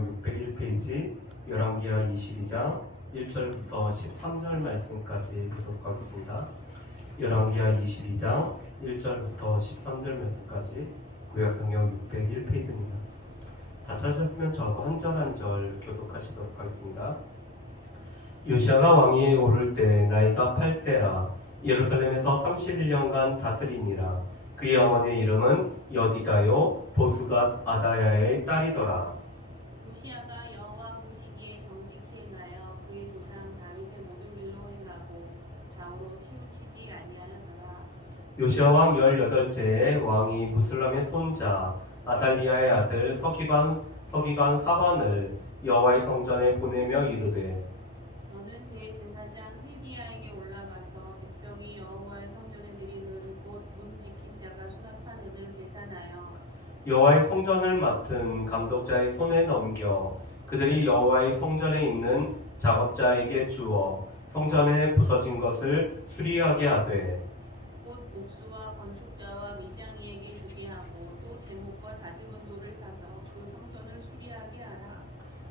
성경 601페이지 열왕기하 22장 1절부터 13절 말씀까지 교독하겠습니다. 열왕기하 22장 1절부터 13절 말씀까지 구약성경 601페이지입니다. 다 찾으셨으면 저하고 한 절 한 절 교독하시도록 하겠습니다. 요시아가 왕위에 오를 때 나이가 8세라 예루살렘에서 31년간 다스리니라. 그의 어머니의 이름은 여디다요 보스갓 아다야의 딸이더라. 요시아가 여호와 보시기에 정직히 행하여 그의 조상 다윗의 모든 일로 행하고 좌우로 치우치지 아니하였더라. 요시아 왕 18제에 왕이 무슬람의 손자 아살리야의 아들 서기관 사반을 여호와의 성전에 보내며 이르되 너는 대제사장 힐기야에게 올라가서 백성이 여호와의 성전에 드리는 곧 문 지킨 자가 수납한 은을 계산하여 여호와의 성전을 맡은 감독자의 손에 넘겨 그들이 여호와의 성전에 있는 작업자에게 주어 성전에 부서진 것을 수리하게 하되 곧 목수와 건축자와 미장이에게 주게 하고 또 제목과 다듬은 돌을 사서 그 성전을 수리하게 하라.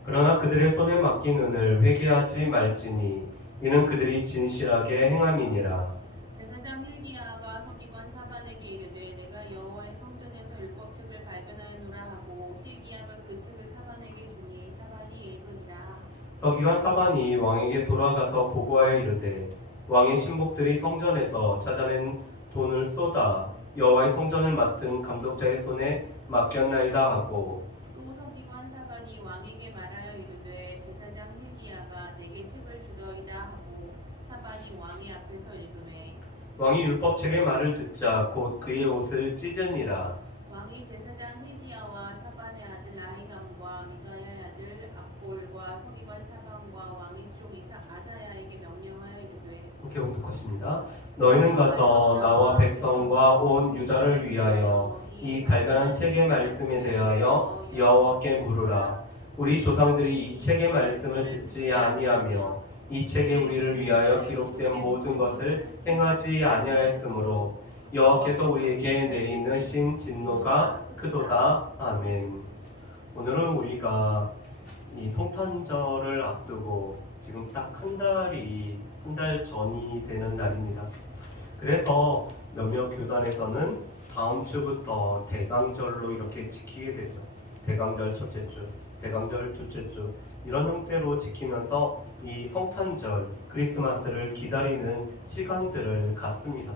그러나 그들의 손에 맡긴 은을 회개하지 말지니 이는 그들이 진실하게 행함이니라. 대사장 힐기야가 서기관 사반에게 이르되 내가 여호와의 성전에서 율법책을 발견하였노라 하고 힐기야가 그 책을 사반에게 주니 사반이 읽으니라. 서기관 사반이 왕에게 돌아가서 보고하여 이르되 왕의 신복들이 성전에서 찾아낸 돈을 쏟아 여호와의 성전을 맡은 감독자의 손에 맡겼나이다 하고 또 서기관 사반이 왕에게 말하여 이르되 대사장 힐기야가 내게 책을 주더이다 하고 사반이 왕의 앞에서 읽으매 왕이 율법책의 말을 듣자 곧 그의 옷을 찢으니라. 왕이 제사장 힐기야와 사반의 아들 아히감과 미가야의 아들 악볼과 서기관 사반과 왕의 수종 아사야에게 명령하여 이르되 이렇게 공독하십니다. 너희는 가서 나와 백성과 온 유다를 위하여 이 발간한 책의 말씀에 대하여 여호와께 물으라. 우리 조상들이 이 책의 말씀을 듣지 아니하며 이 책에 우리를 위하여 기록된 모든 것을 행하지 아니하였으므로 여호와께서 우리에게 내리는 진노가 크도다. 아멘. 오늘은 우리가 이 성탄절을 앞두고 지금 딱 한 달 전이 되는 날입니다. 그래서 몇몇 교단에서는 다음 주부터 대강절로 이렇게 지키게 되죠. 대강절 첫째 주, 대강절 둘째 주 이런 형태로 지키면서 이 성탄절, 크리스마스를 기다리는 시간들을 갖습니다.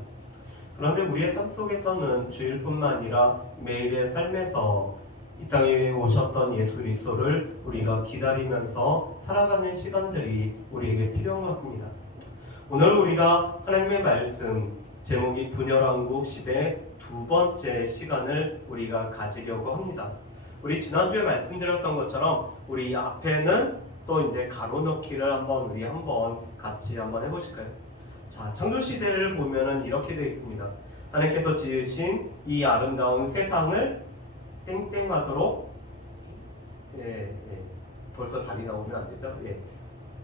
그런데 우리의 삶 속에서는 주일뿐만 아니라 매일의 삶에서 이 땅에 오셨던 예수 그리스도를 우리가 기다리면서 살아가는 시간들이 우리에게 필요한 것 같습니다. 오늘 우리가 하나님의 말씀 제목이 분열왕국 시대 두 번째 시간을 우리가 가지려고 합니다. 우리 지난주에 말씀드렸던 것처럼 우리 앞에는 또 이제 가로넣기를 우리 같이 한번 해보실까요? 자, 창조 시대를 보면은 이렇게 되어 있습니다. 하나님께서 지으신 이 아름다운 세상을 땡땡하도록 벌써 답이 나오면 안 되죠?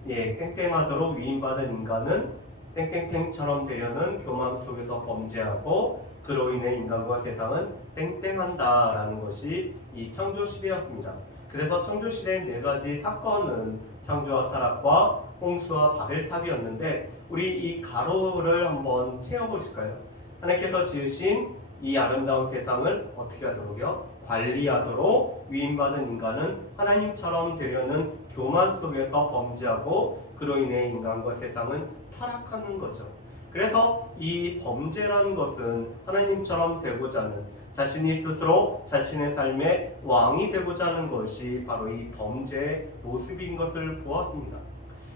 땡땡하도록 위임받은 인간은 땡땡땡처럼 되려는 교만 속에서 범죄하고 그로 인해 인간과 세상은 땡땡한다라는 것이 이 창조시대였습니다. 그래서 창조시대의 네 가지 사건은 창조와 타락과 홍수와 바벨탑이었는데 우리 이 가로를 한번 채워보실까요? 하나님께서 지으신 이 아름다운 세상을 어떻게 하도록요? 관리하도록 위임받은 인간은 하나님처럼 되려는 교만 속에서 범죄하고 그로 인해 인간과 세상은 타락하는 거죠. 그래서 이 범죄라는 것은 하나님처럼 되고자 하는 자신이 스스로 자신의 삶의 왕이 되고자 하는 것이 바로 이 범죄의 모습인 것을 보았습니다.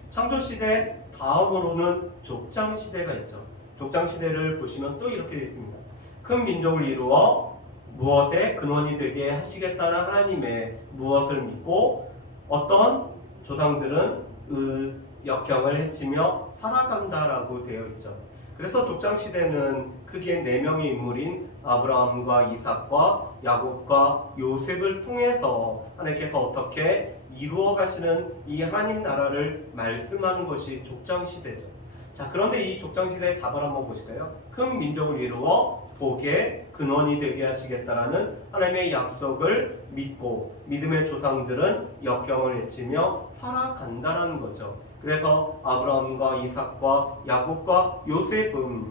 창조시대 다음으로는 족장시대가 있죠. 족장시대를 보시면 또 이렇게 되어 있습니다. 큰 민족을 이루어 무엇의 근원이 되게 하시겠다는 하나님의 무엇을 믿고 어떤 조상들은 역경을 헤치며 살아간다라고 되어 있죠. 그래서 족장시대는 크게 4명의 인물인 아브라함과 이삭과 야곱과 요셉을 통해서 하나님께서 어떻게 이루어 가시는 이 하나님 나라를 말씀하는 것이 족장시대죠. 자, 그런데 이 족장시대의 답을 한번 보실까요? 큰 민족을 이루어 복의 근원이 되게 하시겠다라는 하나님의 약속을 믿고 믿음의 조상들은 역경을 헤치며 살아간다라는 거죠. 그래서 아브라함과 이삭과 야곱과 요셉은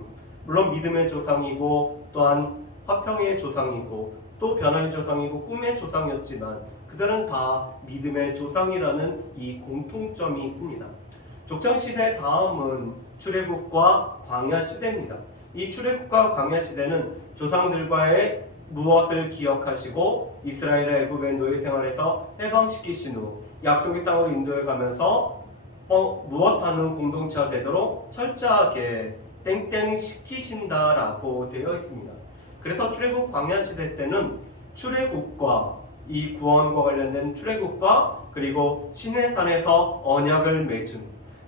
물론 믿음의 조상이고 또한 화평의 조상이고 또 변화의 조상이고 꿈의 조상이었지만 그들은 다 믿음의 조상이라는 이 공통점이 있습니다. 독장시대 다음은 출애굽과 광야시대입니다. 이 출애굽과 광야시대는 조상들과의 무엇을 기억하시고 이스라엘을 애굽의 노예 생활에서 해방시키신 후 약속의 땅으로 인도해 가면서 무엇하는 공동체가 되도록 철저하게 땡땡 시키신다라고 되어 있습니다. 그래서 출애굽 광야시대 때는 출애굽과 이 구원과 관련된 출애굽과 그리고 시내산에서 언약을 맺은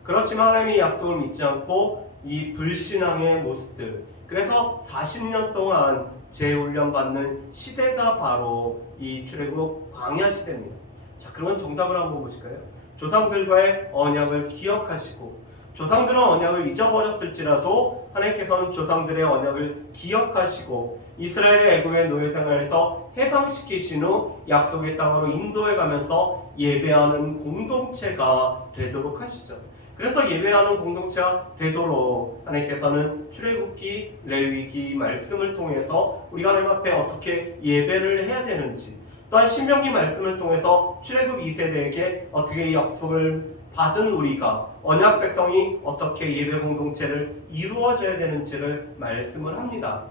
그렇지만 하나님의 약속을 믿지 않고 이 불신앙의 모습들 그래서 40년 동안 재훈련 받는 시대가 바로 이 출애굽 광야 시대입니다. 자, 그러면 정답을 한번 보실까요? 조상들과의 언약을 기억하시고 조상들은 언약을 잊어버렸을지라도 하나님께서는 조상들의 언약을 기억하시고 이스라엘의 애굽의 노예 생활에서 해방시키신 후 약속의 땅으로 인도해 가면서 예배하는 공동체가 되도록 하시죠. 그래서 예배하는 공동체가 되도록 하나님께서는 출애굽기, 레위기 말씀을 통해서 우리가 하나님 앞에 어떻게 예배를 해야 되는지 또한 신명기 말씀을 통해서 출애굽 2세대에게 어떻게 이 약속을 받은 우리가 언약 백성이 어떻게 예배 공동체를 이루어져야 되는지를 말씀을 합니다.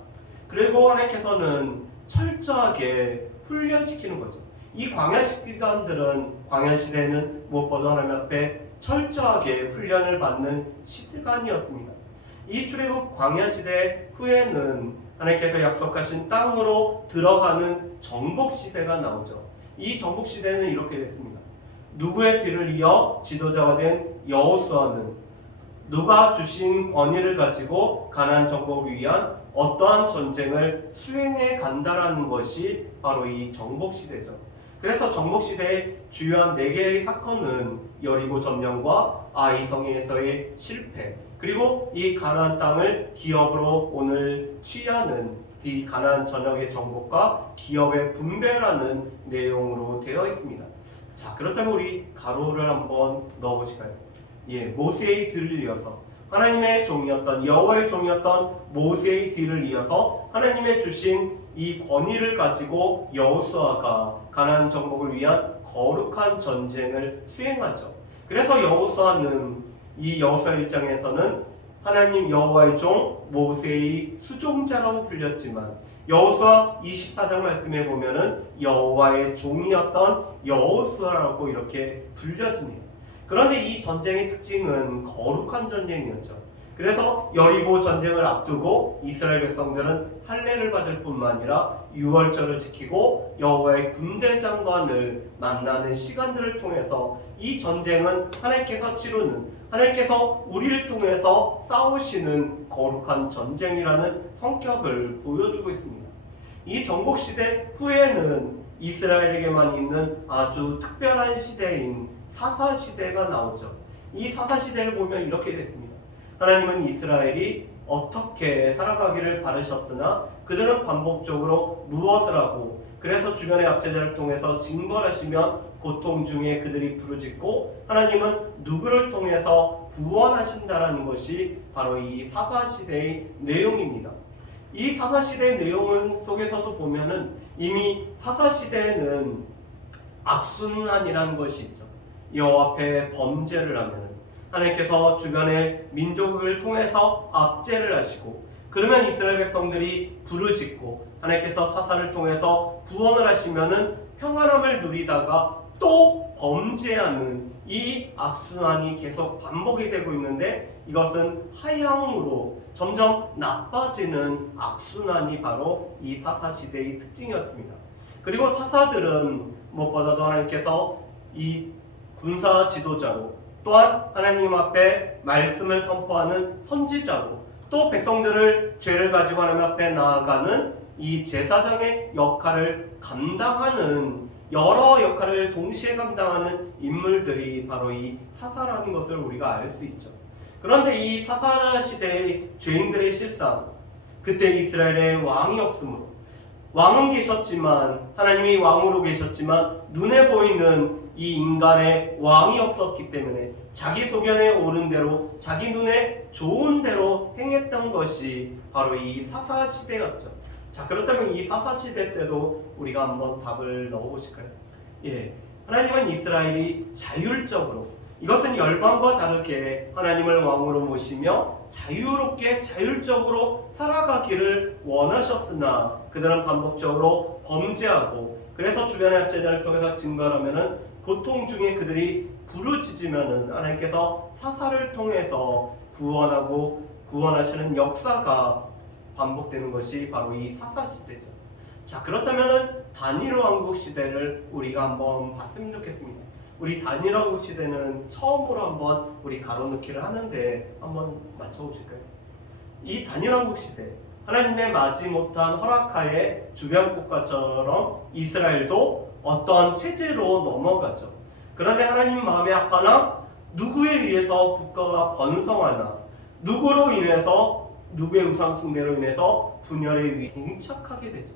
그리고 하나님께서는 철저하게 훈련시키는 거죠. 이 광야시대는 무엇보다 하나님 앞에 철저하게 훈련을 받는 시간이었습니다. 이 출애굽 광야시대 후에는 하나님께서 약속하신 땅으로 들어가는 정복시대가 나오죠. 이 정복시대는 이렇게 됐습니다. 누구의 뒤를 이어 지도자가 된 여호수아는 누가 주신 권위를 가지고 가나안 정복을 위한 어떠한 전쟁을 수행해 간다라는 것이 바로 이 정복시대죠. 그래서 정복시대의 주요한 4개의 사건은 여리고 점령과 아이성에서의 실패 그리고 이 가나안 땅을 기업으로 오늘 취하는 이 가나안 전역의 정복과 기업의 분배라는 내용으로 되어 있습니다. 자, 그렇다면 우리 가로를 한번 넣어보실까요? 모세의 뒤를 이어서 하나님의 종이었던 여호와의 종이었던 모세의 뒤를 이어서 하나님의 주신 이 권위를 가지고 여호수아가 가나안 정복을 위한 거룩한 전쟁을 수행하죠. 그래서 여호수아는 이 여호수아 일장에서는 하나님 여호와의 종 모세의 수종자라고 불렸지만 여호수아 24장 말씀에 보면은 여호와의 종이었던 여호수아라고 이렇게 불려집니다. 그런데 이 전쟁의 특징은 거룩한 전쟁이었죠. 그래서 여리고 전쟁을 앞두고 이스라엘 백성들은 할례를 받을 뿐만 아니라 유월절을 지키고 여호와의 군대 장관을 만나는 시간들을 통해서 이 전쟁은 하나님께서 치르는 하나님께서 우리를 통해서 싸우시는 거룩한 전쟁이라는 성격을 보여주고 있습니다. 이 정복시대 후에는 이스라엘에게만 있는 아주 특별한 시대인 사사시대가 나오죠. 이 사사시대를 보면 이렇게 됐습니다. 하나님은 이스라엘이 어떻게 살아가기를 바라셨으나 그들은 반복적으로 무엇을 하고 그래서 주변의 압제자를 통해서 징벌하시며 고통 중에 그들이 부르짖고 하나님은 누구를 통해서 구원하신다라는 것이 바로 이 사사시대의 내용입니다. 이 사사시대의 내용 속에서도 보면은 이미 사사시대에는 악순환이라는 것이 있죠. 여호와 앞에 범죄를 하면 하나님께서 주변의 민족을 통해서 압제를 하시고 그러면 이스라엘 백성들이 부르짖고 하나님께서 사사를 통해서 구원을 하시면은 평안함을 누리다가 또 범죄하는 이 악순환이 계속 반복이 되고 있는데 이것은 하향으로 점점 나빠지는 악순환이 바로 이 사사시대의 특징이었습니다. 그리고 사사들은 무엇보다도 하나님께서 이 군사 지도자로 또한 하나님 앞에 말씀을 선포하는 선지자로 또 백성들을 죄를 가지고 하나님 앞에 나아가는 이 제사장의 역할을 감당하는 여러 역할을 동시에 감당하는 인물들이 바로 이 사사라는 것을 우리가 알 수 있죠. 그런데 이 사사 시대의 죄인들의 실상 그때 이스라엘에 왕이 없으므로 왕은 계셨지만 하나님이 왕으로 계셨지만 눈에 보이는 이 인간의 왕이 없었기 때문에 자기 소견에 옳은 대로 자기 눈에 좋은 대로 행했던 것이 바로 이 사사 시대였죠. 자, 그렇다면 이 사사 시대 때도 우리가 한번 답을 넣어보실까요? 예, 하나님은 이스라엘이 자율적으로, 이것은 열방과 다르게 하나님을 왕으로 모시며 자유롭게 자율적으로 살아가기를 원하셨으나 그들은 반복적으로 범죄하고, 그래서 주변의 압제자를 통해서 증거하면은 고통 중에 그들이 부르짖으면은 하나님께서 사사를 통해서 구원하시는 역사가 반복되는 것이 바로 이 사사 시대죠. 자, 그렇다면은 단일 왕국 시대를 우리가 한번 봤으면 좋겠습니다. 우리 단일 왕국 시대는 처음으로 한번 우리 가로넣기를 하는데 한번 맞춰보실까요? 이 단일 왕국 시대, 하나님의 마지못한 허락하에 주변 국가처럼 이스라엘도 어떤 체제로 넘어가죠. 그런데 하나님 마음에 합하나 누구에 의해서 국가가 번성하나 누구로 인해서 누구의 우상 숭배로 인해서 분열의 위에 봉착하게 되죠.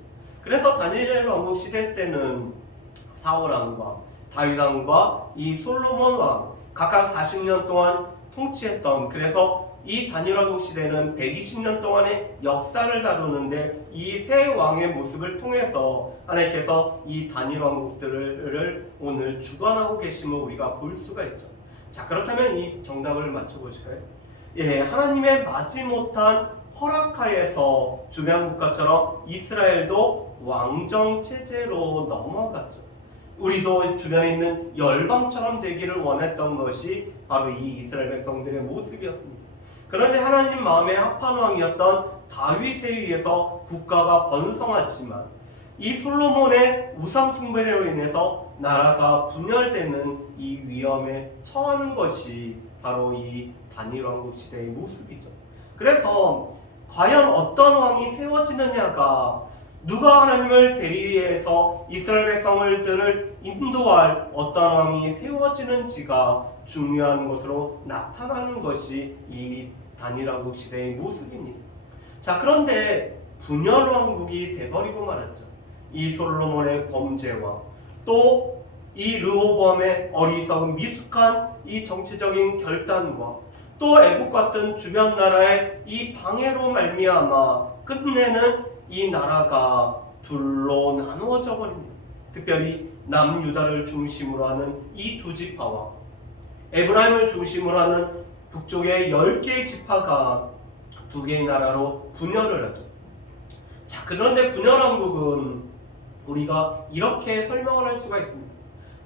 그래서 다니엘 왕국 시대 때는 사울 왕과 다윗 왕과 이 솔로몬 왕 각각 40년 동안 통치했던, 그래서 이 다니엘 왕국 시대는 120년 동안의 역사를 다루는데 이 세 왕의 모습을 통해서 하나님께서 이 다니엘 왕국들을 오늘 주관하고 계심을 우리가 볼 수가 있죠. 자, 그렇다면 이 정답을 맞춰보실까요? 예, 하나님의 마지못한 허락하에서 주변 국가처럼 이스라엘도 왕정 체제로 넘어갔죠. 우리도 주변에 있는 열방처럼 되기를 원했던 것이 바로 이 이스라엘 백성들의 모습이었습니다. 그런데 하나님 마음에 합한 왕이었던 다윗에 의해서 국가가 번성하지만 이 솔로몬의 우상 숭배로 인해서 나라가 분열되는 이 위험에 처하는 것이 바로 이 다니엘 왕국 시대의 모습이죠. 그래서 과연 어떤 왕이 세워지느냐가, 누가 하나님을 대리해서 이스라엘 백성들을 인도할 어떤 왕이 세워지는지가 중요한 것으로 나타나는 것이 이 다니엘 왕국 시대의 모습입니다. 자, 그런데 분열 왕국이 돼버리고 말았죠. 이 솔로몬의 범죄와 또 이 르호보암의 어리석은 미숙한 이 정치적인 결단과 또 애국 같은 주변 나라의 이 방해로 말미암아 끝내는 이 나라가 둘로 나누어져 버립니다. 특별히 남유다를 중심으로 하는 이 두 지파와 에브라임을 중심으로 하는 북쪽의 10개의 지파가 두 개의 나라로 분열을 하죠. 자, 그런데 분열왕국은 우리가 이렇게 설명을 할 수가 있습니다.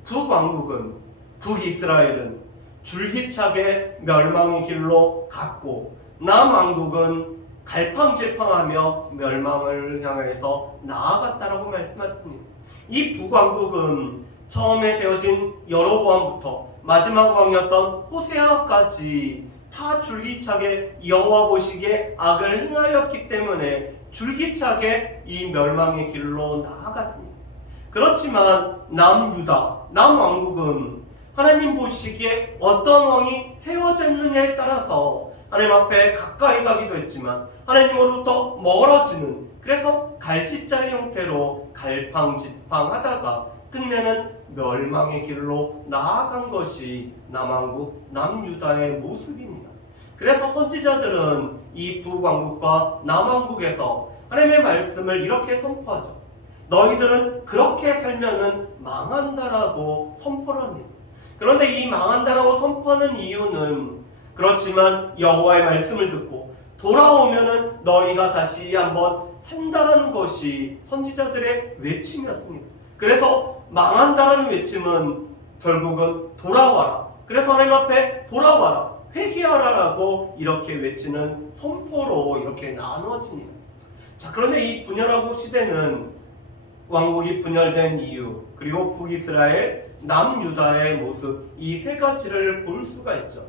북왕국은, 북이스라엘은 줄기차게 멸망의 길로 갔고 남왕국은 갈팡질팡하며 멸망을 향해서 나아갔다라고 말씀하셨습니다. 이 북왕국은 처음에 세워진 여로보암부터 마지막 왕이었던 호세아까지 다 줄기차게 여호와 보시기에 악을 행하였기 때문에 줄기차게 이 멸망의 길로 나아갔습니다. 그렇지만 남유다, 남왕국은 하나님 보시기에 어떤 왕이 세워졌느냐에 따라서 하나님 앞에 가까이 가기도 했지만 하나님으로부터 멀어지는, 그래서 갈지자의 형태로 갈팡질팡하다가 끝내는 멸망의 길로 나아간 것이 남왕국, 남유다의 모습입니다. 그래서 선지자들은 이 북왕국과 남왕국에서 하나님의 말씀을 이렇게 선포하죠. 너희들은 그렇게 살면은 망한다라고 선포를 합니다. 그런데 이 망한다라고 선포하는 이유는, 그렇지만 여호와의 말씀을 듣고 돌아오면은 너희가 다시 한번 산다라는 것이 선지자들의 외침이었습니다. 그래서 망한다라는 외침은 결국은 돌아와라, 그래서 하나님 앞에 돌아와라, 회개하라라고 이렇게 외치는 선포로 이렇게 나누어집니다. 자, 그런데 이 분열왕국 시대는 왕국이 분열된 이유, 그리고 북이스라엘, 남유다의 모습, 이 세 가지를 볼 수가 있죠.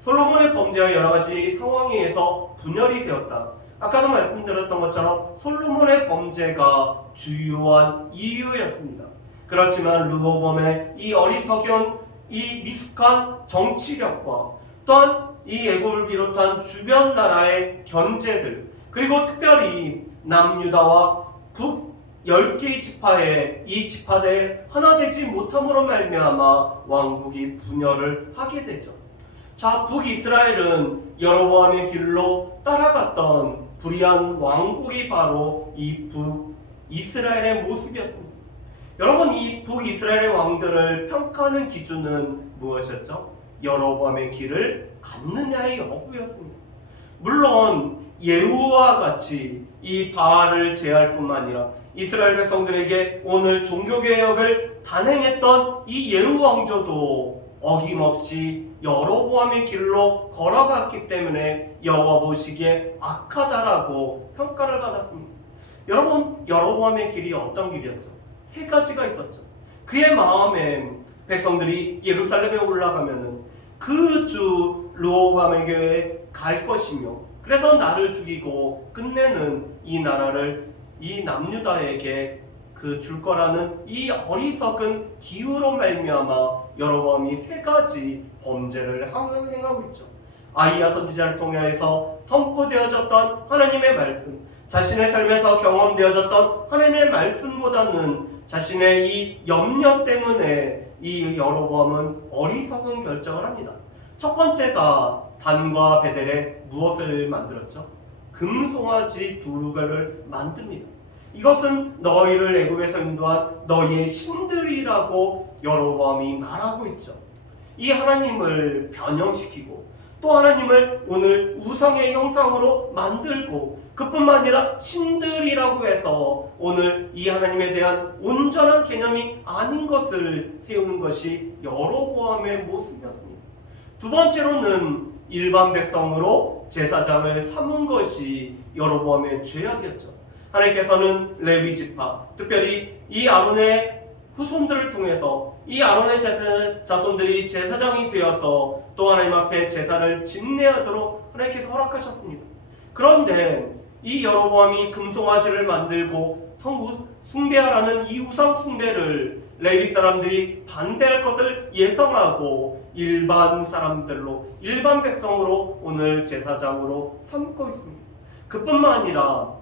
솔로몬의 범죄와 여러 가지 상황에 의해서 분열이 되었다. 아까도 말씀드렸던 것처럼 솔로몬의 범죄가 주요한 이유였습니다. 그렇지만 르호보암의 이 어리석은 이 미숙한 정치력과 또한 이 애굽을 비롯한 주변 나라의 견제들, 그리고 특별히 남유다와 북 10개의 지파에 이 지파대 하나 되지 못함으로 말미암아 왕국이 분열을 하게 되죠. 자, 북이스라엘은 여로보암의 길로 따라갔던 불의한 왕국이 바로 이 북이스라엘의 모습이었습니다. 여러분, 이 북이스라엘의 왕들을 평가하는 기준은 무엇이었죠? 여로보암의 길을 갔느냐의 여부였습니다. 물론 예후와 같이 이 바알을 제할 뿐만 아니라 이스라엘 백성들에게 오늘 종교개혁을 단행했던 이 예후 왕조도 어김없이 여로보암의 길로 걸어갔기 때문에 여호와 보시기에 악하다라고 평가를 받았습니다. 여러분, 여로보암의 길이 어떤 길이었죠? 세 가지가 있었죠. 그의 마음에 백성들이 예루살렘에 올라가면은 그 주 르호보암에게 갈 것이며, 그래서 나를 죽이고 끝내는 이 나라를 이 남유다에게 줄 거라는 이 어리석은 기우로 말미암아 여로보암이 세 가지 범죄를 행하고 있죠. 아히야 선지자를 통해서 선포되어졌던 하나님의 말씀, 자신의 삶에서 경험되어졌던 하나님의 말씀보다는 자신의 이 염려 때문에 이 여로보암은 어리석은 결정을 합니다. 첫 번째가 단과 베델에 무엇을 만들었죠? 금송아지 두 개를 만듭니다. 이것은 너희를 애굽에서 인도한 너희의 신들이라고 여로보암이 말하고 있죠. 이 하나님을 변형시키고 또 하나님을 오늘 우상의 형상으로 만들고, 그뿐만 아니라 신들이라고 해서 오늘 이 하나님에 대한 온전한 개념이 아닌 것을 세우는 것이 여로보암의 모습이었습니다. 두 번째로는 일반 백성으로 제사장을 삼은 것이 여로보암의 죄악이었죠. 하나님께서는 레위 지파, 특별히 이 아론의 후손들을 통해서 이 아론의 자손들이 제사장이 되어서 또 하나님 앞에 제사를 집례하도록 하나님께서 허락하셨습니다. 그런데 이 여로보암이 금송아지를 만들고 숭배하라는 이 우상 숭배를 레위 사람들이 반대할 것을 예상하고 일반 사람들로, 일반 백성으로 오늘 제사장으로 삼고 있습니다. 그뿐만 아니라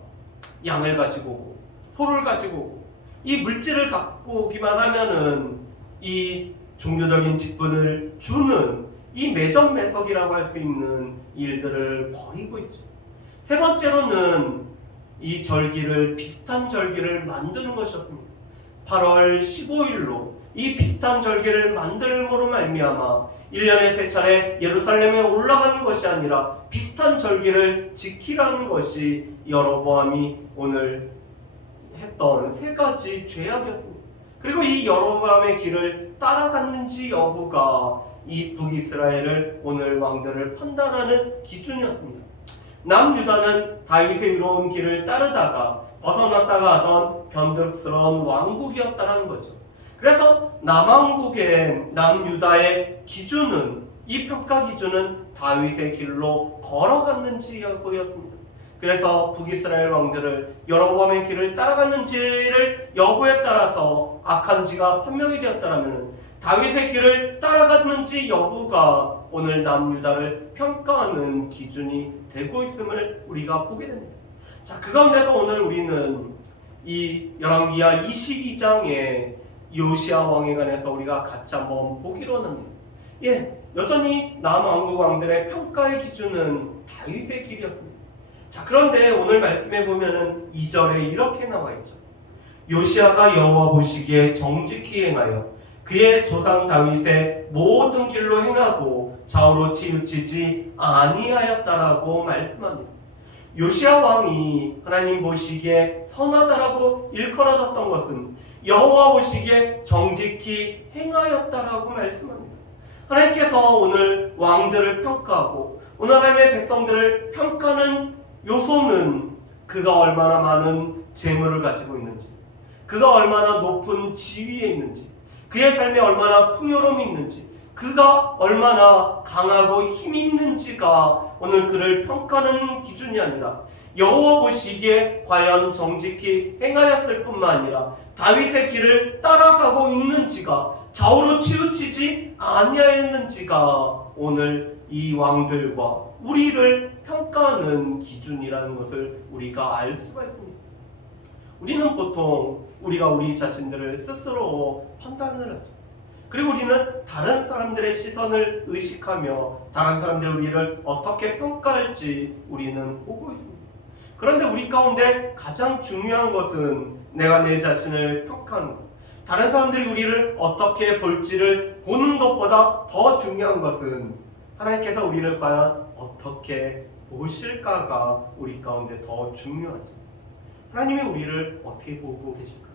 양을 가지고 오고 소를 가지고 오고 이 물질을 갖고 오기만 하면은 이 종교적인 직분을 주는 이 매점매석이라고 할 수 있는 일들을 벌이고 있죠. 세 번째로는 이 절기를, 비슷한 절기를 만드는 것이었습니다. 8월 15일로 이 비슷한 절기를 만들므로 말미암아 1년에 세 차례 예루살렘에 올라가는 것이 아니라 비슷한 절기를 지키라는 것이 여로보암이 오늘 했던 세 가지 죄악이었습니다. 그리고 이 여로보암의 길을 따라갔는지 여부가 이 북이스라엘을 오늘 왕들을 판단하는 기준이었습니다. 남유다는 다윗의 의로운 길을 따르다가 벗어났다가 하던 변덕스러운 왕국이었다는 거죠. 그래서 남왕국의 남유다의 기준은, 이 평가 기준은 다윗의 길로 걸어갔는지 여부였습니다. 그래서 북이스라엘 왕들을 여로보암의 길을 따라갔는지를 여부에 따라서 악한지가 판명이 되었다면 다윗의 길을 따라갔는지 여부가 오늘 남유다를 평가하는 기준이 되고 있음을 우리가 보게 됩니다. 자, 그 가운데서 오늘 우리는 이 열왕기하 22장의 요시야 왕에 관해서 우리가 같이 한번 보기로 합니다. 여전히 남왕국 왕들의 평가의 기준은 다윗의 길이었습니다. 자, 그런데 오늘 말씀해 보면은 2절에 이렇게 나와 있죠. 요시야가 여호와 보시기에 정직히 행하여 그의 조상 다윗의 모든 길로 행하고 좌우로 치우치지 아니하였다라고 말씀합니다. 요시야 왕이 하나님 보시기에 선하다라고 일컬어졌던 것은 여호와 보시기에 정직히 행하였다라고 말씀합니다. 하나님께서 오늘 왕들을 평가하고 오늘 하나님의 백성들을 평가하는 요소는 그가 얼마나 많은 재물을 가지고 있는지, 그가 얼마나 높은 지위에 있는지, 그의 삶에 얼마나 풍요로움이 있는지, 그가 얼마나 강하고 힘이 있는지가 오늘 그를 평가하는 기준이 아니라 여호와 보시기에 과연 정직히 행하였을 뿐만 아니라 다윗의 길을 따라가고 있는지가, 좌우로 치우치지 아니하였는지가 오늘 이 왕들과 우리를 평가하는 기준이라는 것을 우리가 알 수가 있습니다. 우리는 보통 우리가 우리 자신들을 스스로 판단을 하죠. 그리고 우리는 다른 사람들의 시선을 의식하며 다른 사람들이 우리를 어떻게 평가할지 우리는 보고 있습니다. 그런데 우리 가운데 가장 중요한 것은 내가 내 자신을 평가하는 것, 다른 사람들이 우리를 어떻게 볼지를 보는 것보다 더 중요한 것은 하나님께서 우리를 과연 어떻게 보실까가 우리 가운데 더 중요하죠. 하나님이 우리를 어떻게 보고 계실까요?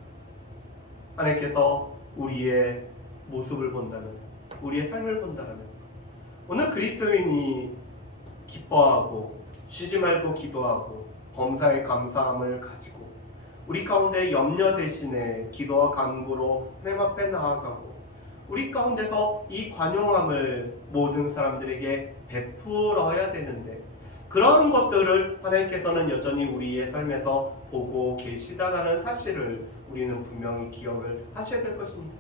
하나님께서 우리의 모습을 본다면, 우리의 삶을 본다면, 오늘 그리스도인이 기뻐하고 쉬지 말고 기도하고 범사에 감사함을 가지고 우리 가운데 염려 대신에 기도와 간구로 하나님 앞에 나아가고 우리 가운데서 이 관용함을 모든 사람들에게 베풀어야 되는데, 그런 것들을 하나님께서는 여전히 우리의 삶에서 보고 계시다라는 사실을 우리는 분명히 기억을 하셔야 될 것입니다.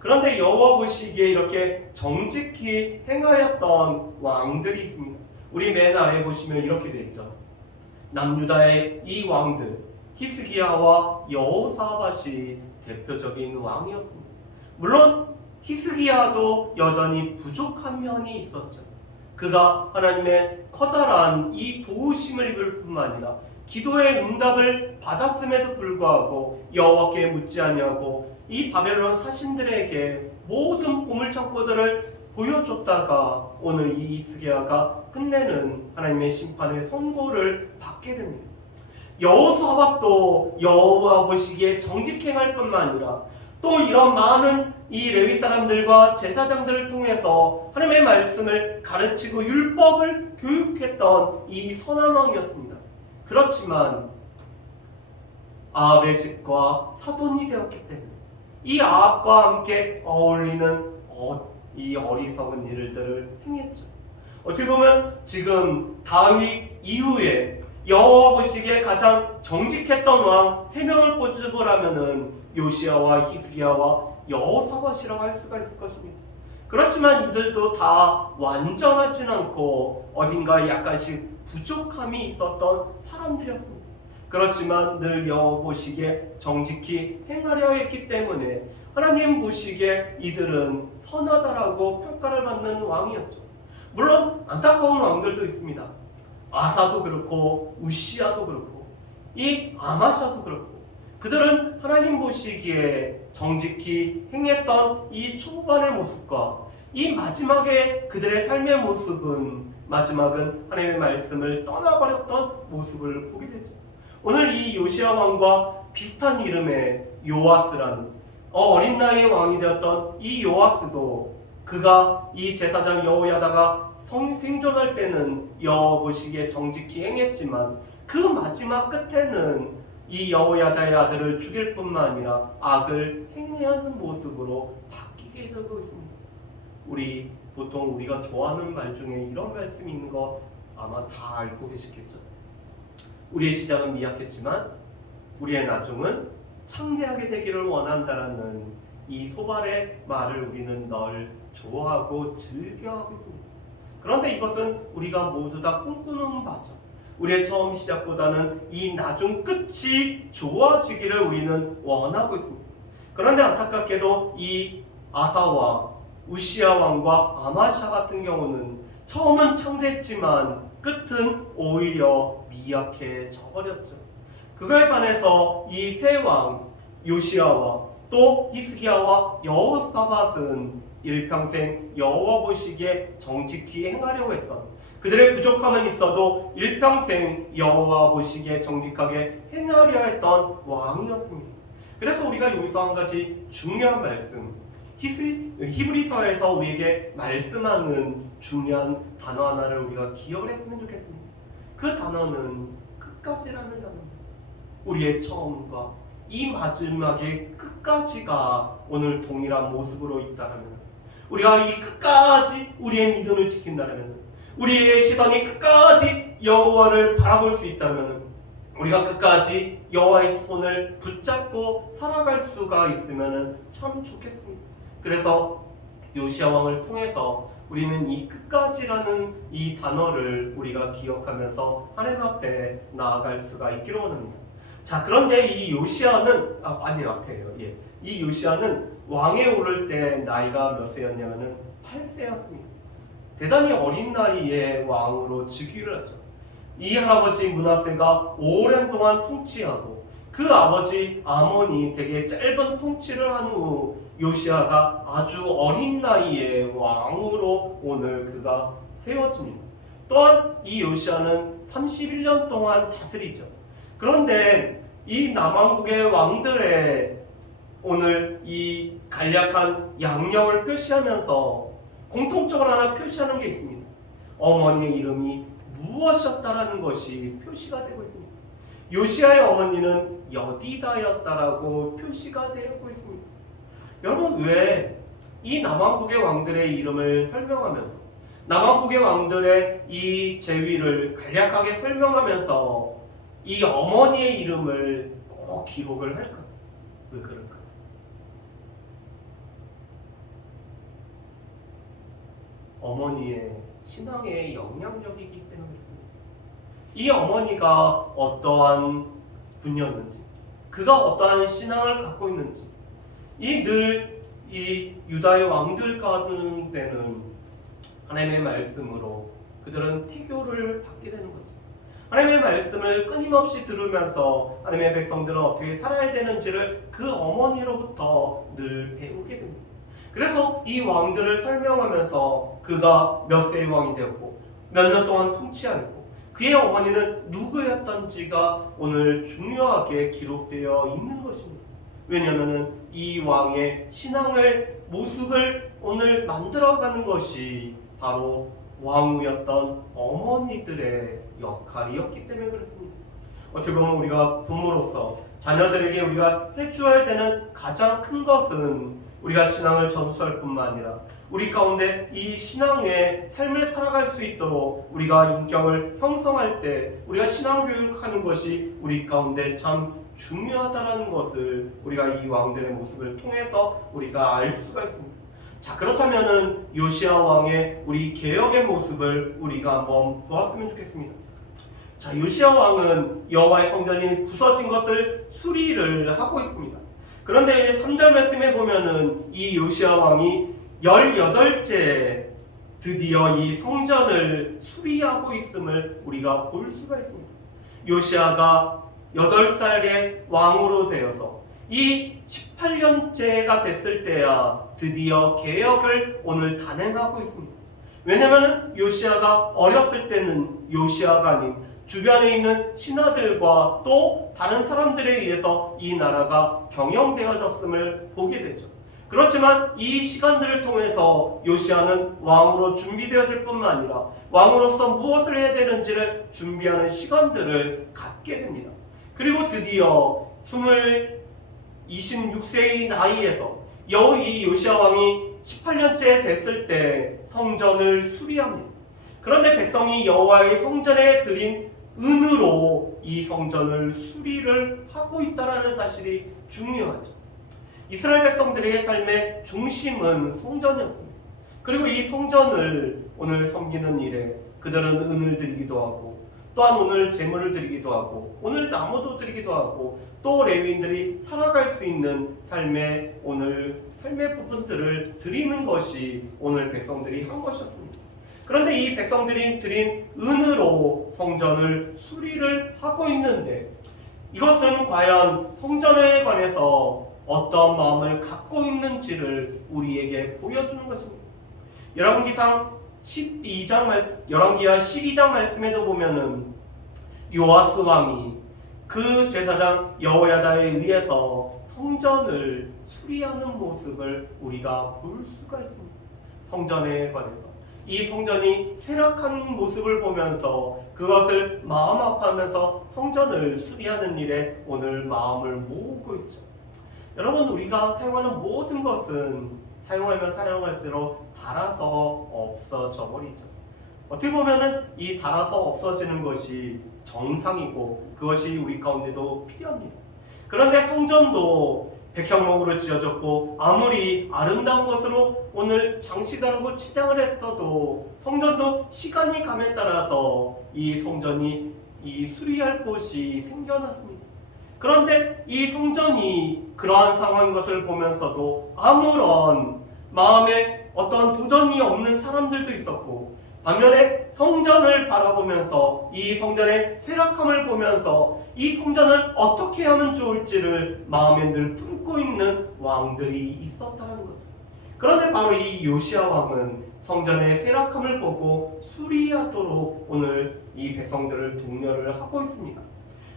그런데 여호와 보시기에 이렇게 정직히 행하였던 왕들이 있습니다. 우리 맨 아래 보시면 이렇게 되어 있죠. 남유다의 이 왕들, 히스기야와 여호사밧이 대표적인 왕이었습니다. 물론 히스기야도 여전히 부족한 면이 있었죠. 그가 하나님의 커다란 이 도우심을 입을 뿐만 아니라 기도의 응답을 받았음에도 불구하고 여호와께 묻지 아니하고 이 바벨론 사신들에게 모든 보물창고들을 보여줬다가 오늘 이 히스기야가 끝내는 하나님의 심판의 선고를 받게 됩니다. 여호사밧도 여호와 보시기에 정직행할 뿐만 아니라 또 이런 많은 이 레위 사람들과 제사장들을 통해서 하나님의 말씀을 가르치고 율법을 교육했던 이 선한 왕이었습니다. 그렇지만 아합의 집과 사돈이 되었기 때문에 이 아합과 함께 어울리는 이 어리석은 일들을 행했죠. 어떻게 보면 지금 다윗 이후에 여호와 보시기에 가장 정직했던 왕 3명을 꼽으라면은 요시야와 히스기야와 여호사밧이라고 할 수가 있을 것입니다. 그렇지만 이들도 다 완전하진 않고 어딘가에 약간씩 부족함이 있었던 사람들이었습니다. 그렇지만 늘 여호와 보시기에 정직히 행하려 했기 때문에 하나님 보시기에 이들은 선하다라고 평가를 받는 왕이었죠. 물론 안타까운 왕들도 있습니다. 아사도 그렇고 우시야도 그렇고 이 아마샤도 그렇고 그들은 하나님 보시기에 정직히 행했던 이 초반의 모습과 이 마지막에 그들의 삶의 모습은 마지막은 하나님의 말씀을 떠나버렸던 모습을 보게 되죠. 오늘 이 요시야 왕과 비슷한 이름의 요아스라는 어린 나이에 왕이 되었던 이 요아스도 그가 이 제사장 여호야다가 생존할 때는 여호와 보시기에 정직히 행했지만 그 마지막 끝에는 이 여호야다의 아들을 죽일 뿐만 아니라 악을 행하는 모습으로 바뀌게 되고 있습니다. 우리 보통 우리가 좋아하는 말 중에 이런 말씀이 있는 거 아마 다 알고 계시겠죠. 우리의 시작은 미약했지만 우리의 나중은 창대하게 되기를 원한다라는 이 소발의 말을 우리는 늘 좋아하고 즐겨하고 있습니다. 그런데 이것은 우리가 모두 다 꿈꾸는 바죠. 우리의 처음 시작보다는 이 나중 끝이 좋아지기를 우리는 원하고 있습니다. 그런데 안타깝게도 이 아사와 우시야 왕과 아마샤 같은 경우는 처음은 창대했지만 끝은 오히려 미약해져 버렸죠. 그거에 반해서 이 세 왕 요시야와 또 히스기야와 여호사밧은 일평생 여호와 보시기에 정직히 행하려고 했던, 그들의 부족함은 있어도 일평생 여호와 보시기에 정직하게 행하려 했던 왕이었습니다. 그래서 우리가 여기서 한 가지 중요한 말씀, 히브리서에서 우리에게 말씀하는 중요한 단어 하나를 우리가 기억을 했으면 좋겠습니다. 그 단어는 끝까지라는 단어입니다. 우리의 처음과 이 마지막의 끝까지가 오늘 동일한 모습으로 있다면, 우리가 이 끝까지 우리의 믿음을 지킨다면, 우리의 시선이 끝까지 여호와를 바라볼 수 있다면, 우리가 끝까지 여호와의 손을 붙잡고 살아갈 수가 있으면 참 좋겠습니다. 그래서 요시야 왕을 통해서 우리는 이 끝까지라는 이 단어를 우리가 기억하면서 하나님 앞에 나아갈 수가 있기를 원합니다. 자, 그런데 이 요시아는 아니 앞에요. 예. 이 요시아는 왕에 오를 때 나이가 몇 세였냐면은 8세였습니다. 대단히 어린 나이에 왕으로 즉위를 하죠. 이 할아버지 므낫세가 오랜 동안 통치하고 그 아버지 아몬이 되게 짧은 통치를 한 후 요시아가 아주 어린 나이에 왕으로 오늘 그가 세워집니다. 또한 이 요시아는 31년 동안 다스리죠. 그런데 이 남왕국의 왕들의 오늘 이 간략한 양력을 표시하면서 공통적으로 하나 표시하는 게 있습니다. 어머니의 이름이 무엇이었다라는 것이 표시가 되고 있습니다. 요시아의 어머니는 여디다였다라고 표시가 되고 있습니다. 여러분, 왜 이 남왕국의 왕들의 이름을 설명하면서 남왕국의 왕들의 이 제위를 간략하게 설명하면서 이 어머니의 이름을 꼭 기록을 할까? 왜 그럴까? 어머니의 신앙의 영향력이기 때문입니다. 이 어머니가 어떠한 분이었는지, 그가 어떠한 신앙을 갖고 있는지, 이 유다의 왕들 가운데는 하나님의 말씀으로 그들은 태교를 받게 되는 거죠. 하나님의 말씀을 끊임없이 들으면서 하나님의 백성들은 어떻게 살아야 되는지를 그 어머니로부터 늘 배우게 됩니다. 그래서 이 왕들을 설명하면서 그가 몇 세의 왕이 되었고 몇 년 동안 통치하였고 그의 어머니는 누구였던지가 오늘 중요하게 기록되어 있는 것입니다. 왜냐하면 이 왕의 신앙의 모습을 오늘 만들어가는 것이 바로 왕후였던 어머니들의 역할이었기 때문에 그렇습니다. 어떻게 보면 우리가 부모로서 자녀들에게 우리가 해주어야 되는 가장 큰 것은 우리가 신앙을 전수할 뿐만 아니라 우리 가운데 이 신앙의 삶을 살아갈 수 있도록 우리가 인격을 형성할 때 우리가 신앙 교육하는 것이 우리 가운데 참 중요하다는 것을 우리가 이 왕들의 모습을 통해서 우리가 알 수가 있습니다. 자, 그렇다면은 요시아 왕의 우리 개혁의 모습을 우리가 한번 보았으면 좋겠습니다. 자, 요시아 왕은 여호와의 성전이 부서진 것을 수리를 하고 있습니다. 그런데 3절 말씀에 보면은 이 요시아 왕이 18째 드디어 이 성전을 수리하고 있음을 우리가 볼 수가 있습니다. 요시아가 8살의 왕으로 되어서 이 18년째가 됐을 때야 드디어 개혁을 오늘 단행하고 있습니다. 왜냐하면 요시아가 어렸을 때는 요시아가 아닌 주변에 있는 신하들과 또 다른 사람들에 의해서 이 나라가 경영되어졌음을 보게 되죠. 그렇지만 이 시간들을 통해서 요시아는 왕으로 준비되어질 뿐만 아니라 왕으로서 무엇을 해야 되는지를 준비하는 시간들을 갖게 됩니다. 그리고 드디어 26세의 나이에서 이 요시아 왕이 18년째 됐을 때 성전을 수리합니다. 그런데 백성이 여호와의 성전에 드린 은으로 이 성전을 수리를 하고 있다는 사실이 중요하죠. 이스라엘 백성들의 삶의 중심은 성전이었습니다. 그리고 이 성전을 오늘 섬기는 일에 그들은 은을 드리기도 하고 또한 오늘 제물을 드리기도 하고 오늘 나무도 드리기도 하고 또 레위인들이 살아갈 수 있는 삶의 부분들을 드리는 것이 오늘 백성들이 한 것이었습니다. 그런데 이 백성들이 드린 은으로 성전을 수리를 하고 있는데 이것은 과연 성전에 관해서 어떤 마음을 갖고 있는지를 우리에게 보여주는 것입니다. 열왕기하 12장 말씀에도 보면은 요아스 왕이 그 제사장 여호야다에 의해서 성전을 수리하는 모습을 우리가 볼 수가 있습니다. 성전에 관해서 이 성전이 쇠락한 모습을 보면서 그것을 마음 아파하면서 성전을 수리하는 일에 오늘 마음을 모으고 있죠. 여러분, 우리가 사용하는 모든 것은 사용하면 사용할수록 닳아서 없어져 버리죠. 어떻게 보면은 이 닳아서 없어지는 것이 정상이고 그것이 우리 가운데도 필요합니다. 그런데 성전도 백향목으로 지어졌고 아무리 아름다운 것으로 오늘 장식하고 치장을 했어도 성전도 시간이 감에 따라서 이 성전이 이 수리할 곳이 생겨났습니다. 그런데 이 성전이 그러한 상황인 것을 보면서도 아무런 마음에 어떤 도전이 없는 사람들도 있었고, 반면에 성전을 바라보면서 이 성전의 쇠락함을 보면서 이 성전을 어떻게 하면 좋을지를 마음에 늘 품고 있는 왕들이 있었다는 거죠. 그런데 바로 이 요시야 왕은 성전의 쇠락함을 보고 수리하도록 오늘 이 백성들을 독려를 하고 있습니다.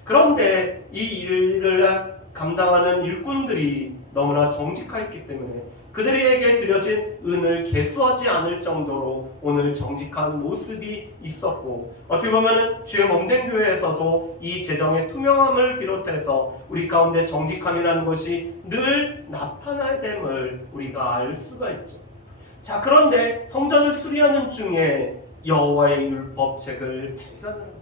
그런데 이 일을 감당하는 일꾼들이 너무나 정직하였기 때문에 그들에게 드려진 은을 계수하지 않을 정도로 오늘 정직한 모습이 있었고, 어떻게 보면 주의 몸된 교회에서도 이 재정의 투명함을 비롯해서 우리 가운데 정직함이라는 것이 늘 나타나야 됨을 우리가 알 수가 있죠. 자, 그런데 성전을 수리하는 중에 여호와의 율법책을 발견합니다.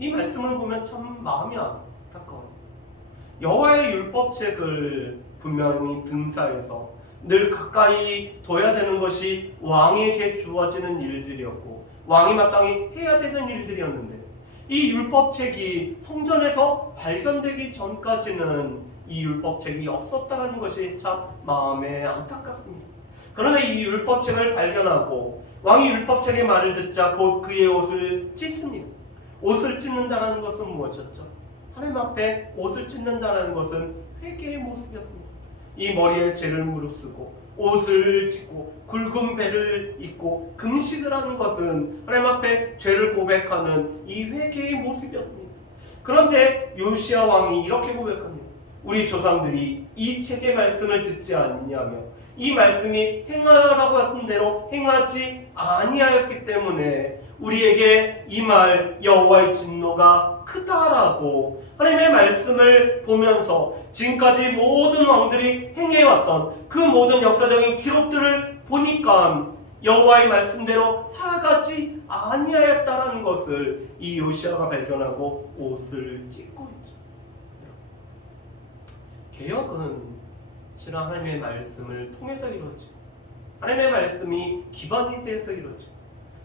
이 말씀을 보면 참 마음이 안타까워요. 여호와의 율법책을 분명히 등사해서 늘 가까이 둬야 되는 것이 왕에게 주어지는 일들이었고 왕이 마땅히 해야 되는 일들이었는데, 이 율법책이 성전에서 발견되기 전까지는 이 율법책이 없었다는 것이 참 마음에 안타깝습니다. 그러나 이 율법책을 발견하고 왕이 율법책의 말을 듣자 곧 그의 옷을 찢습니다. 옷을 찢는다는 것은 무엇이었죠? 하나님 앞에 옷을 찢는다는 것은 회개의 모습이었습니다. 이 머리에 죄를 무릅쓰고 옷을 찢고 굵은 배를 입고 금식을 하는 것은 하나님 앞에 죄를 고백하는 이 회개의 모습이었습니다. 그런데 요시야 왕이 이렇게 고백합니다. 우리 조상들이 이 책의 말씀을 듣지 않냐며 이 말씀이 행하라고 하던 대로 행하지 아니하였기 때문에 우리에게 이 말 여호와의 진노가 크다라고 하나님의 말씀을 보면서 지금까지 모든 왕들이 행해왔던 그 모든 역사적인 기록들을 보니까 여호와의 말씀대로 살아가지 아니하였다라는 것을 이 요시야가 발견하고 옷을 찢고 있죠. 개혁은 실은 하나님의 말씀을 통해서 이루어지고 하나님의 말씀이 기반이 되어서 이루어지고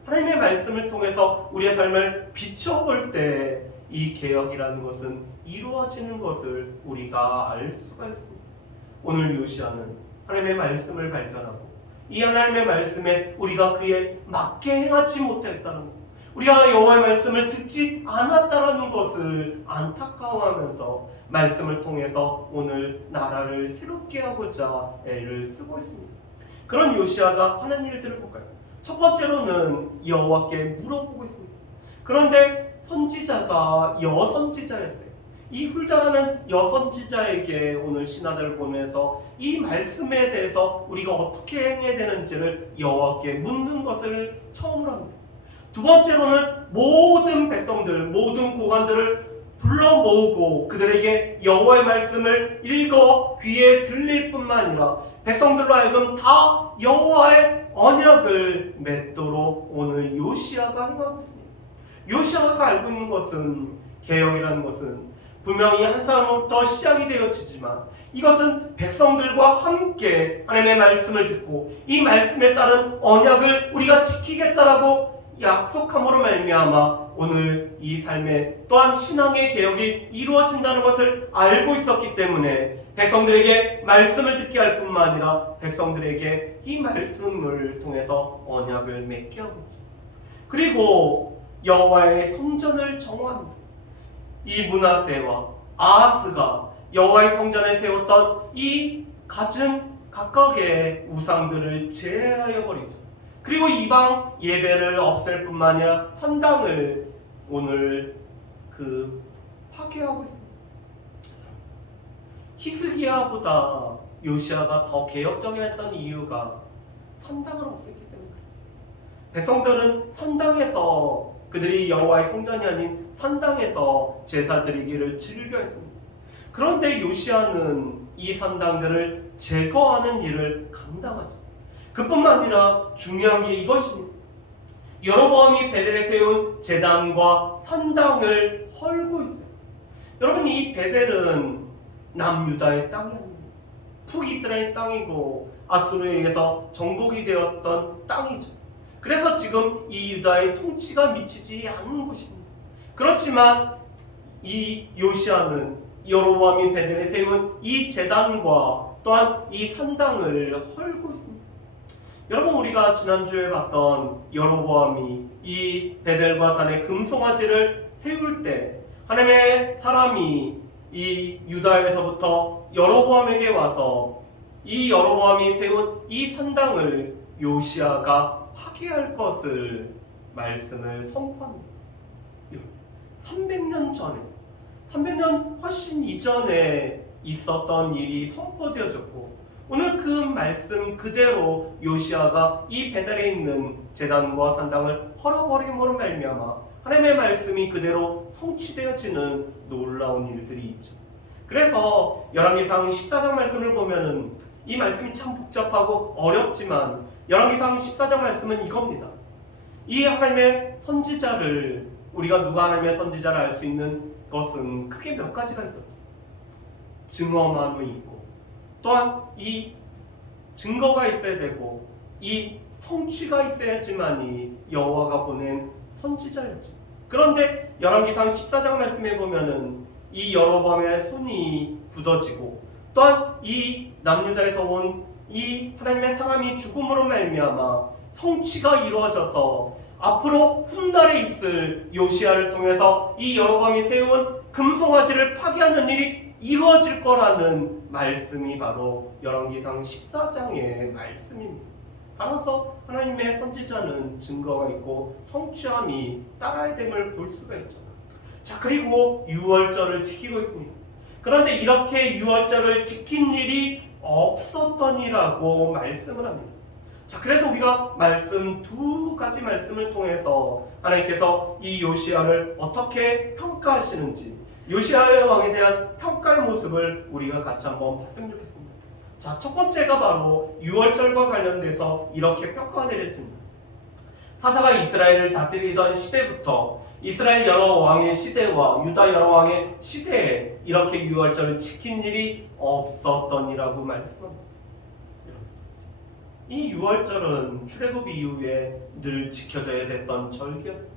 하나님의 말씀을 통해서 우리의 삶을 비춰볼 때 이 개혁이라는 것은 이루어지는 것을 우리가 알 수가 있습니다. 오늘 요시야는 하나님의 말씀을 발견하고 이 하나님의 말씀에 우리가 그에 맞게 행하지 못했다는 것, 우리가 여호와의 말씀을 듣지 않았다는 것을 안타까워하면서 말씀을 통해서 오늘 나라를 새롭게 하고자 애를 쓰고 있습니다. 그런 요시야가 하는 일들을 볼까요? 첫 번째로는 여호와께 물어보고 있습니다. 그런데 선지자가 여선지자였어요. 이 훌자라는 여선지자에게 오늘 신하들을 보내서 이 말씀에 대해서 우리가 어떻게 행해야 되는지를 여호와께 묻는 것을 처음으로 합니다. 두 번째로는 모든 백성들, 모든 고관들을 불러 모으고 그들에게 여호와의 말씀을 읽어 귀에 들릴 뿐만 아니라 백성들로 하여금 다 여호와의 언약을 맺도록 오늘 요시야가 행하고 있습니다. 요시야가 알고 있는 것은 개혁이라는 것은 분명히 한 사람부터 시작이 되어지지만 이것은 백성들과 함께 하나님의 말씀을 듣고 이 말씀에 따른 언약을 우리가 지키겠다라고 약속함으로 말미암아 오늘 이 삶에 또한 신앙의 개혁이 이루어진다는 것을 알고 있었기 때문에 백성들에게 말씀을 듣게 할 뿐만 아니라 백성들에게 이 말씀을 통해서 언약을 맺게 하고 있죠. 그리고 여호와의 성전을 정화합니다. 이 므낫세와 아하스가 여호와의 성전에 세웠던 이 갖은 각각의 우상들을 제하여 버리죠. 그리고 이방 예배를 없앨 뿐만 아니라 산당을 오늘 파괴하고 있습니다. 히스기야보다 요시야가 더 개혁적이었던 이유가 산당을 없앴기 때문에 백성들은 산당에서 그들이 여호와의 성전이 아닌 산당에서 제사 드리기를 즐겨 했습니다. 그런데 요시야는 이 산당들을 제거하는 일을 감당하죠. 그뿐만 아니라 중요한 게 이것입니다. 여로보암이 베델에 세운 제단과 산당을 헐고 있어요. 여러분, 이 베델은 남유다의 땅이 아닙니다. 북이스라엘 땅이고 아수르에 의해서 정복이 되었던 땅이죠. 그래서 지금 이 유다의 통치가 미치지 않는 곳입니다. 그렇지만 이 요시아는 여로보암이 베델에 세운 이 제단과 또한 이 산당을 헐고 있습니다. 여러분, 우리가 지난주에 봤던 여로보암이 이 베델과 단의 금송아지를 세울 때 하나님의 사람이 이 유다에서부터 여로보암에게 와서 이 여로보암이 세운 이 산당을 요시아가 파괴할 것을 말씀을 선포합니다. 300년 전에, 300년 훨씬 이전에 있었던 일이 선포되어졌고, 오늘 그 말씀 그대로 요시아가 이 베델에 있는 제단과 산당을 헐어버림으로 말미암아 하나님의 말씀이 그대로 성취되어지는 놀라운 일들이 있죠. 그래서 열왕기상 14장 말씀을 보면은 이 말씀이 참 복잡하고 어렵지만 열왕기상 14장 말씀은 이겁니다. 이 하나님의 선지자를, 우리가 누가 하나님의 선지자를 알 수 있는 것은 크게 몇 가지가 있었죠. 증언함이 있고, 또한 이 증거가 있어야 되고, 이 성취가 있어야지만이 여호와가 보낸 선지자였죠. 그런데 열왕기상 14장 말씀에 보면은 이 여로보암의 손이 굳어지고, 또한 이 남유다에서 온 이 하나님의 사람이 죽음으로 말미암아 성취가 이루어져서 앞으로 훗날에 있을 요시아를 통해서 이 여로보암이 세운 금송아지를 파괴하는 일이 이루어질 거라는 말씀이 바로 열왕기상 14장의 말씀입니다. 따라서 하나님의 선지자는 증거가 있고 성취함이 따라야 됨을 볼 수가 있죠. 자, 그리고 유월절을 지키고 있습니다. 그런데 이렇게 유월절을 지킨 일이 없었더니라고 말씀을 합니다. 자, 그래서 우리가 말씀 두 가지 말씀을 통해서 하나님께서 이 요시아를 어떻게 평가하시는지, 요시아의 왕에 대한 평가의 모습을 우리가 같이 한번 봤으면 좋겠습니다. 자, 첫 번째가 바로 유월절과 관련돼서 이렇게 평가가 내려집니다. 사사가 이스라엘을 다스리던 시대부터 이스라엘 여러 왕의 시대와 유다 여러 왕의 시대에 이렇게 유월절을 지킨 일이 없었더니라고 말씀합니다. 이 유월절은 출애굽 이후에 늘 지켜져야 됐던 절기였습니다.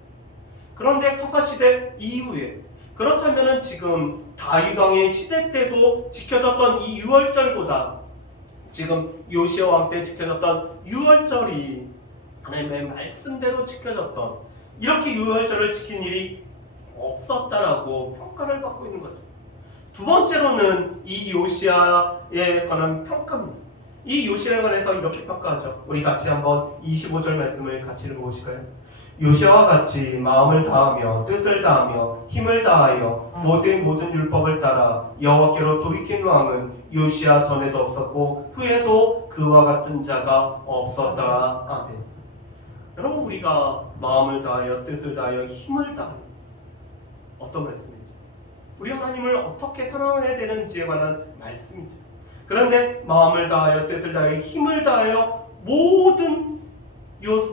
그런데 사사시대 이후에, 그렇다면 지금 다윗 왕의 시대 때도 지켜졌던 이 유월절보다 지금 요시아 왕 때 지켜졌던 유월절이 하나님의 말씀대로 지켜졌던, 이렇게 유월절을 지킨 일이 없었다라고 평가를 받고 있는 거죠. 두 번째로는 이 요시아에 관한 평가입니다. 이 요시아에 관해서 이렇게 평가하죠. 우리 같이 한번 25절 말씀을 같이 읽어보실까요? 요시아와 같이 마음을 다하며 뜻을 다하며 힘을 다하여 모세의 모든 율법을 따라 여호와께로 돌이킨 왕은 요시아 전에도 없었고 후에도 그와 같은 자가 없었다. 아멘. 여러분, 우리가 마음을 다하여 뜻을 다하여 힘을 다하여, 어떤 말씀이죠? 우리 하나님을 어떻게 사랑해야 되는지에 관한 말씀이죠. 그런데 마음을 다하여 뜻을 다하여 힘을 다하여 모든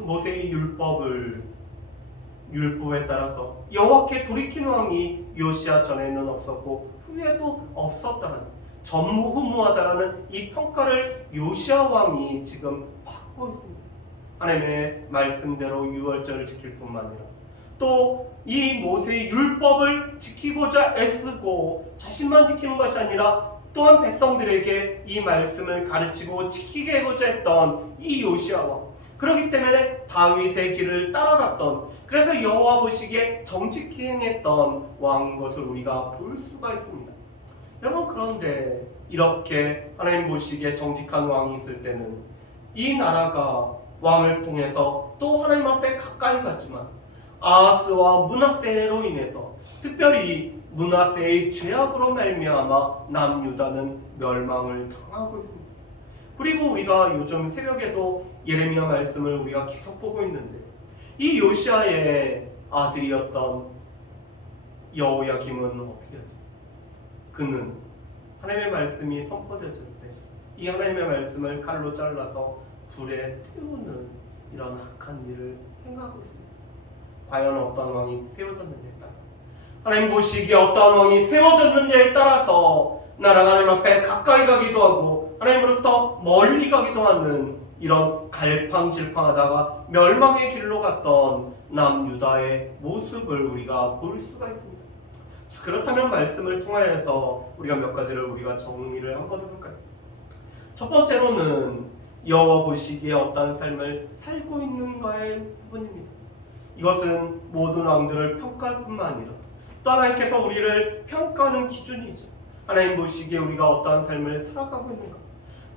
모세의 율법에 따라서 여호와께 돌이킨 왕이 요시아 전에는 없었고 후에도 없었다는, 전무후무하다라는 이 평가를 요시아 왕이 지금 받고 있습니다. 하나님의 말씀대로 유월절을 지킬 뿐만 아니라 또 이 모세의 율법을 지키고자 애쓰고 자신만 지키는 것이 아니라 또한 백성들에게 이 말씀을 가르치고 지키게 하고자 했던 이 요시아 왕, 그렇기 때문에 다윗의 길을 따라갔던, 그래서 여호와 보시기에 정직히 행했던 왕인 것을 우리가 볼 수가 있습니다. 여러분, 그런데 이렇게 하나님 보시기에 정직한 왕이 있을 때는 이 나라가 왕을 통해서 또 하나님 앞에 가까이 갔지만 아하스와 므낫세로 인해서, 특별히 므낫세의 죄악으로 말미암아 남유다는 멸망을 당하고 있습니다. 그리고 우리가 요즘 새벽에도 예레미야 말씀을 우리가 계속 보고 있는데, 이 요시아의 아들이었던 여호야김은 어떻게 하죠? 그는 하나님의 말씀이 선포되어질 때 이 하나님의 말씀을 칼로 잘라서 불에 태우는 이런 악한 일을 행하고 있습니다. 과연 어떤 왕이 세워졌느냐에 따라, 하나님 보시기에 어떤 왕이 세워졌느냐에 따라서 나랑 하나님 앞에 가까이 가기도 하고 하나님으로부터 멀리 가기도 하는 이런 갈팡질팡하다가 멸망의 길로 갔던 남유다의 모습을 우리가 볼 수가 있습니다. 자, 그렇다면 말씀을 통하여서 우리가 몇 가지를 우리가 정리를 한번 해볼까요? 첫 번째로는 여호와 보시기에 어떤 삶을 살고 있는가의 부분입니다. 이것은 모든 왕들을 평가할 뿐만 아니라 또 하나님께서 우리를 평가하는 기준이죠. 하나님 보시기에 우리가 어떠한 삶을 살아가고 있는가.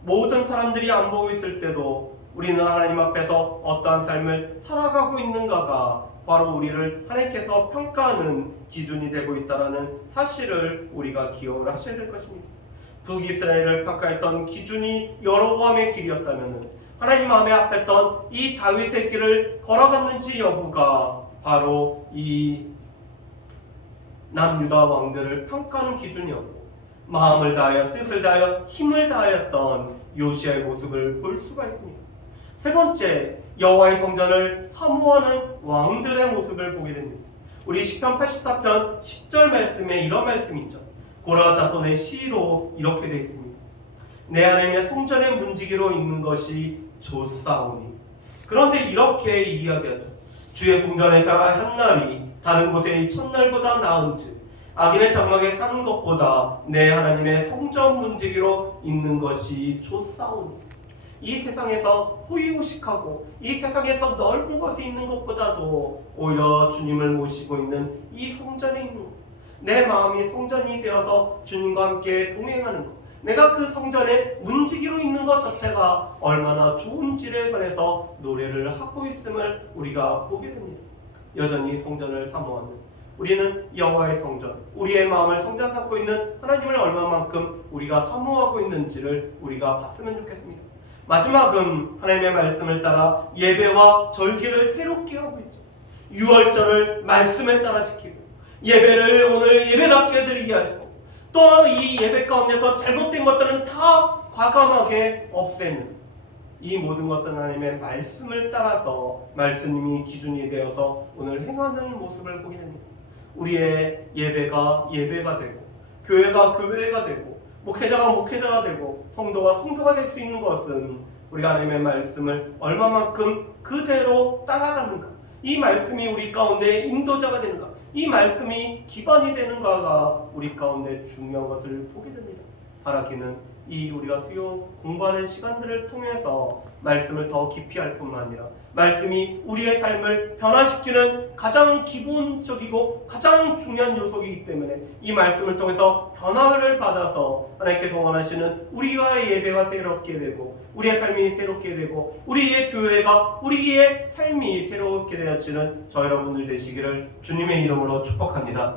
모든 사람들이 안 보고 있을 때도 우리는 하나님 앞에서 어떠한 삶을 살아가고 있는가가 바로 우리를 하나님께서 평가하는 기준이 되고 있다는 사실을 우리가 기억을 하셔야 될 것입니다. 북이스라엘을 평가했던 기준이 여로보암의 길이었다면 하나님 마음에 합했던 이 다윗의 길을 걸어갔는지 여부가 바로 이 남유다 왕들을 평가하는 기준이었고, 마음을 다하여 뜻을 다하여 힘을 다하였던 요시아의 모습을 볼 수가 있습니다. 세 번째, 여호와의 성전을 사모하는 왕들의 모습을 보게 됩니다. 우리 시편 84편 10절 말씀에 이런 말씀이 있죠. 고라 자손의 시로 이렇게 되어 있습니다. 내 하나님의 성전의 문지기로 있는 것이 좋사오니. 그런데 이렇게 이야기하죠. 주의 궁전에서 한 날이 다른 곳의 첫날보다 나은즉 악인의 장막에 사는 것보다 내 하나님의 성전 문지기로 있는 것이 좋사오니. 이 세상에서 호의호식하고 이 세상에서 넓은 곳에 있는 것보다도 오히려 주님을 모시고 있는 이 성전에 있는 것, 내 마음이 성전이 되어서 주님과 함께 동행하는 것, 내가 그 성전에 문지기로 있는 것 자체가 얼마나 좋은지에 관해서 노래를 하고 있음을 우리가 보게 됩니다. 여전히 성전을 사모하는 우리는 여호와의 성전, 우리의 마음을 성전 삼고 있는 하나님을 얼마만큼 우리가 사모하고 있는지를 우리가 봤으면 좋겠습니다. 마지막은 하나님의 말씀을 따라 예배와 절기를 새롭게 하고 있죠. 유월절을 말씀에 따라 지키고 예배를 오늘 예배답게 드리게 하시고 또 이 예배 가운데서 잘못된 것들은 다 과감하게 없애는 이 모든 것은 하나님의 말씀을 따라서 말씀이 기준이 되어서 오늘 행하는 모습을 보게 됩니다. 우리의 예배가 예배가 되고 교회가 교회가 되고 목회자가 목회자가 되고 성도가 성도가 될 수 있는 것은 우리가 하나님의 말씀을 얼마만큼 그대로 따라가는가, 이 말씀이 우리 가운데 인도자가 되는가, 이 말씀이 기반이 되는가가 우리 가운데 중요한 것을 보게 됩니다. 바라기는 이 우리가 수요 공부하는 시간들을 통해서 말씀을 더 깊이 할 뿐만 아니라 말씀이 우리의 삶을 변화시키는 가장 기본적이고 가장 중요한 요소이기 때문에 이 말씀을 통해서 변화를 받아서 하나님께서 원하시는 우리와의 예배가 새롭게 되고 우리의 삶이 새롭게 되고 우리의 교회가 우리의 삶이 새롭게 되어지는 저 여러분들 되시기를 주님의 이름으로 축복합니다.